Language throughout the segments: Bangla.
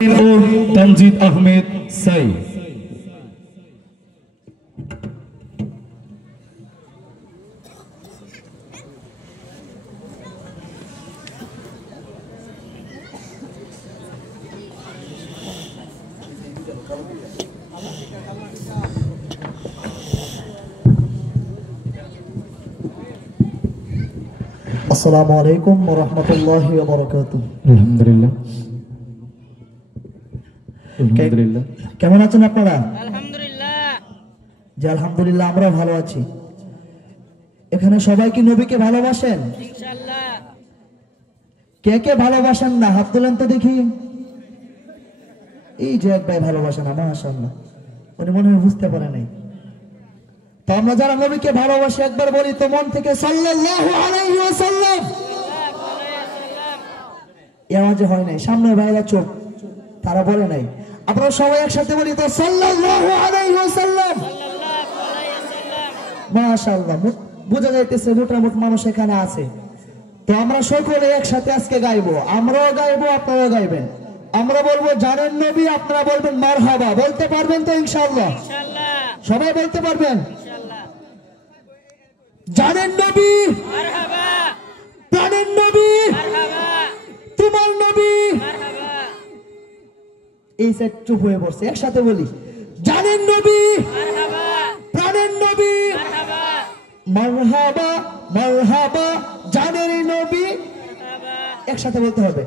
তনজিদ আহমেদ সাই। আসসালামু আলাইকুম ওয়া রাহমাতুল্লাহি ওয়া বারাকাতুহু। আলহামদুলিল্লাহ। আলহামদুলিল্লাহ। কেমন আছেন আপনারা? আলহামদুলিল্লাহ। জি আলহামদুলিল্লাহ, আমরা ভালো আছি। এখানে সবাই কি নবীকে ভালোবাসেন? ইনশাআল্লাহ। কে কে ভালোবাসেন না হাত তোলেন তো দেখি। এই যে এক ভাই ভালোবাসেন না, মাশাআল্লাহ। উনি মনে হয় বুঝতে পারে নাই। তো আমরা যারা নবীকে ভালোবাসি একবার বলি তো মন থেকে সাল্লাল্লাহু আলাইহি ওয়াসাল্লাম। এই আওয়াজে হয় নাই, সামনের ভাইরা চোখ তারা বলে নাই। আপনারা সবাই একসাথে বলি তো সাল্লাল্লাহু আলাইহি ওয়াসাল্লাম। মাশাআল্লাহ, বোঝা যাইতেছে মোটামুটি মানুষ এখানে আছে। তো আমরা সকলে একসাথে আজকে গাইবো, আমরাও গাইবো আপনারাও গাইবেন। আমরা বলবো জানেন নবী, আপনারা বলবেন মারহাবা। বলতে পারবেন তো ইনশাআল্লাহ? সবাই বলতে পারবেন? জানেন নবী, মারহাবা। প্রাণের নবী, মারহাবা। তোমার নবী। মারহাবা। এই সেট চুপ হয়ে পড়ছে, একসাথে বলি জানেন নবী, মারহাবা। প্রাণের নবী। মারহাবা। মারহাবা মারহাবা জানের নবী। মারহাবা। একসাথে বলতে হবে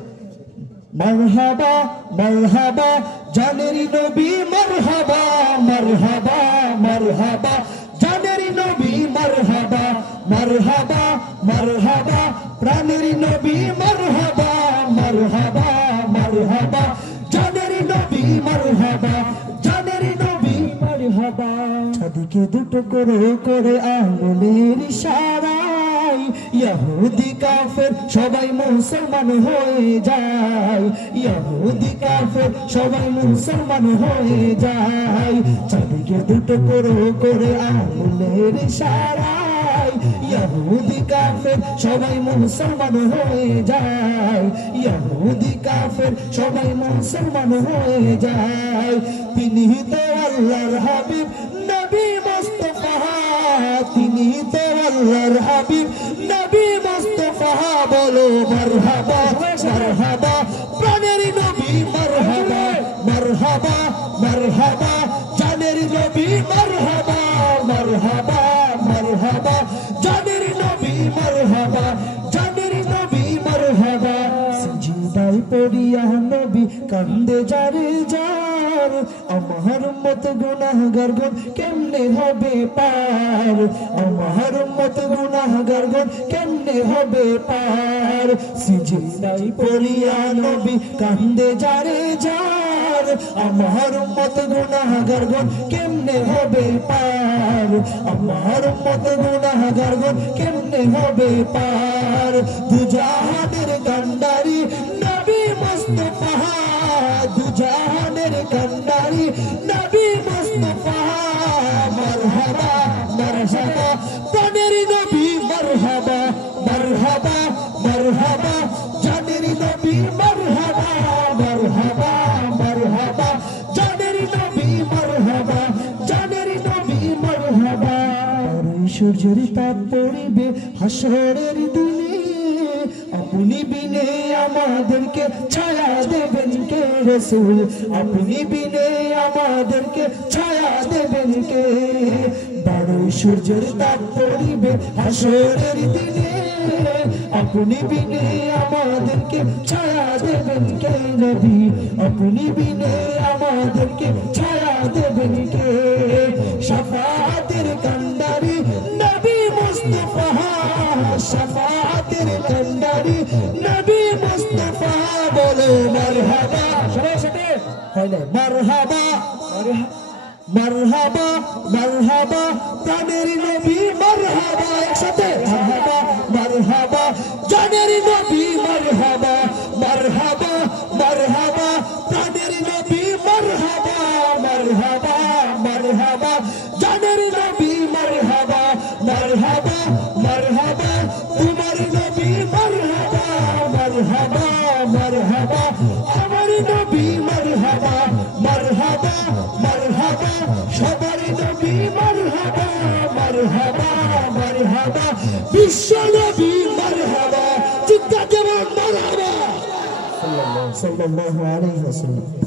মারহাবা মারহাবা জানের নবী। মারহাবা মারহাবা মারহাবা জানের নবী। মারহাবা মারহাবা মারহাবা প্রাণের নবী। মারহাবা মারহাবা মারহাবা জানের নবী। মারহাবা জানের নবী। মারহাবা চাঁদিকে দুটো করে করে আঙুলের ইশারায় ইহুদি কাফের সবাই মুসলমান হয়ে যায়। ইহুদি কাফের সবাই মুসলমান হয়ে যায়। চাঁদিকে দুটো করে করে আঙুলের ইশারায় ইহুদি কাফের সবাই মুসলমান হয়ে যায়। ইহুদি কাফের সবাই মুসলমান হয়ে যায়। তিনি তো আল্লাহর হাবিব নবী মুস্তাফা। তিনি তো আল্লাহর হাবিব নবী মুস্তাফা। বলো মারহাবা মারহাবা প্রাণের নবী। মারহাবা মারহাবা মারহাবা জানের নবী। মারহাবা মারহাবা মারহাবা জানের নবী। মারহাবা জানের নবী। মারহাবা সিজদায় পড়িয়া নবী কান্দে যারে যার। আমার মত গুনাহগার গণ কেমনে হবে পার। আমার মত গুনাহগার গণ কেমনে হবে পার। সিজদায় পড়িয়া নবী কান্দে যারে যার। আমার মত গুনাহগার গণ কেমনে হবে পার। আমার মত গুনাহগার গণ কেমনে হবে পার। দুজাহানের কান্ডারি নবী মুস্তাফা। দুজাহানের কান্ডারি নবী মুস্তাফা। মারহাবা মারহাবা প্রাণের নবী। মারহাবা মারহাবা মারহাবা জানের নবী। মারহাবা মারহাবা মারহাবা জানের নবী। মারহাবা জানের নবী। মারহাবা সূর্যের তাপ পড়িবে হাসরের দিনে। আপনি বিনে আমাদেরকে ছায়া দেবেন কে রাসূল। আপনি বিনে আমাদেরকে ছায়া দেবেন কে। বড়ই সূর্যের তাপ পড়িবে হাসরের দিনে। আপনি বিনে আমাদেরকে ছায়া দেবেন কে নবী। আপনি বিনে আমাদেরকে ছায়া দেবেন কে। শাফাআতের কান্ডারি নবী মুস্তাফা। শাফাআতের কান্ডারি নবী মুস্তাফা। বলো মারহাবা। সবাই সাথে হয় না মারহাবা মারহাবা মারহাবা প্রাণের নবী। মারহাবা একসাথে মারহাবা মারহাবা জানের নবী। মারহাবা মারহাবা মারহাবা প্রাণের নবী। মারহাবা মারহাবা মারহাবা জানের নবী। মারহাবা মারহাবা মারহাবা তোমার নবী। মারহাবা মারহাবা মারহাবা আমার নবী। মারহাবা সবারই নবী মারহাবা মারহাবা মারহাবা বিশ্ব নবী মারহাবা চিৎকার দেবেন মারহাবা সাল্লাল্লাহু আলাইহি ওয়াসাল্লাম